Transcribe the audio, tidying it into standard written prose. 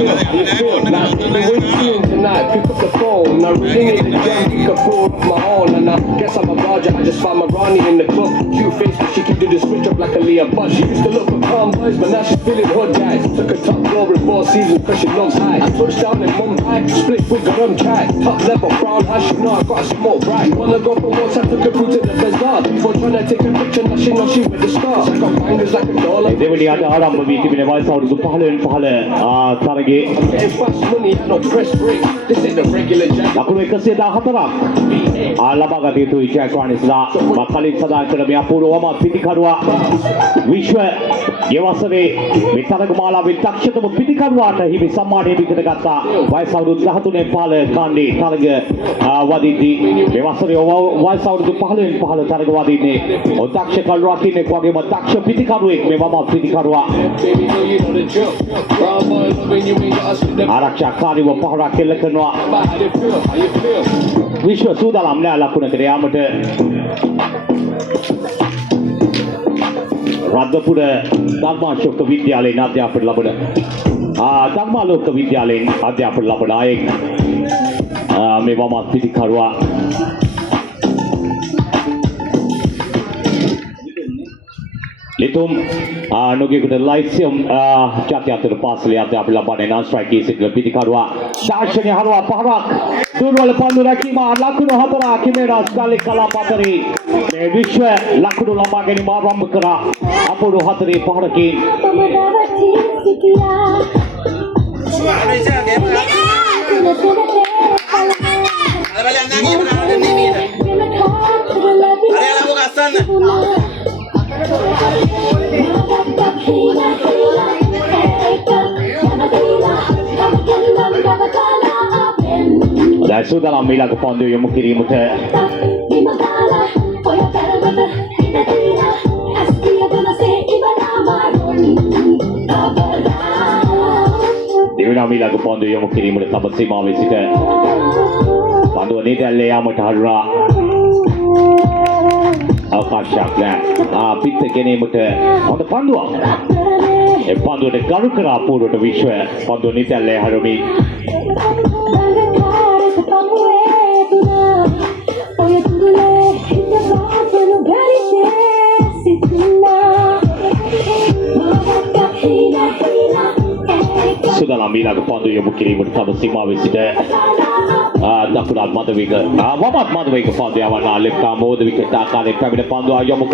you feel? Like, what you doing tonight? Pick up the phone. I ring it in the jam, pick up four of my own. And I guess I'm a Roger, I just found my Ronnie in the club. Cute face, but she can do the switch up like a Leah Bud. She used to look for calm boys, but now she's feeling hood guys. Took a top floor in 4 seasons, cause she loves high. I touched down in Mumbai, split with Garam Chai. Top level, brown hash, you know I got a smoke bright. Wanna go for once, I took her through to the bazaar. Before trying to take a picture, now she knows she with the star. I got bangers like a dollar. දෙවැනියට ආරම්භ වී තිබෙන වයස අවුරුදු 15 තරගයේ I'm getting fast money, I don't press break. This ain't the regular jack. ලකුණු 114ක් ලබාගත යුතුයි ජයග්‍රහණිස්ලා කලින් සඳහන් කළ මේ අපූර්වම පිටිකරුවා විශ්ව යෙවසරේ මේ තරග මාලාවේ දක්ෂතම පිටිකරුවාට හිමි සම්මානය පිටට ගත්තා වයස අවුරුදු 13 15 කාණ්ඩේ තරග වදිද්දී මේ වසරේ වයස අවුරුදු 15 තරග වදින්නේ දක්ෂ කරුවාක් ඉන්නෙක් වගේම දක්ෂ පිටිකරුවෙක් මේ වම පිටිකරුවා ආරක්ෂාකාරීව පහරක් කෙල්ල කරනවා විශ්ව සූදානම් නෑ ලකුණකට යාමට රද්දපුර ධර්මාශෝක විද්‍යාලයෙන් අධ්‍යාපන ලබන ධර්මාලෝක විද්‍යාලයෙන් අධ්‍යාපන ලබන අයෙක් මේ වම පිටිකරුවා Litum Nogikuta Lyceum Jatiatur Pasli අධ්‍යාපන ලබන්නේ non strike සිටින පිටිකරුවා ශාසනය හරවා පහරක් දුර්වල පන්දු රැකීම ලකුණු 4 කිමේරාස් ගාලේ කලාපතරේ මේ විශ්ව ලකුණු ලබා ගැනීම ආරම්භ කරා අපුරු 4 පහරකින් දැන් සූදානම් ඊළඟ පන්දුව යොමු කිරීමට දෙවන ඊළඟ පන්දුව යොමු කිරීමට තම සීමාවේ සිට පන්දුව නිදැල්ලේ යාමට හරුණා අවකාශයක් නෑ පිට ගැනීමට හොඳ පන්දුවක් ඒ පන්දුවට ගරු කරා අපූර්වට විශ්ව පන්දුව නිදැල්ලේ හරුමි සුදානම් ඊළඟ පන්දුව යොමු කිරීමට තම සීමාවේ සිට දකුණත් මද වේග වමත් මද වේග පන්දුව යවන ලෙප්කා මෝද විකට් ආකාරයේ පැමිණ පන්දුව යොමු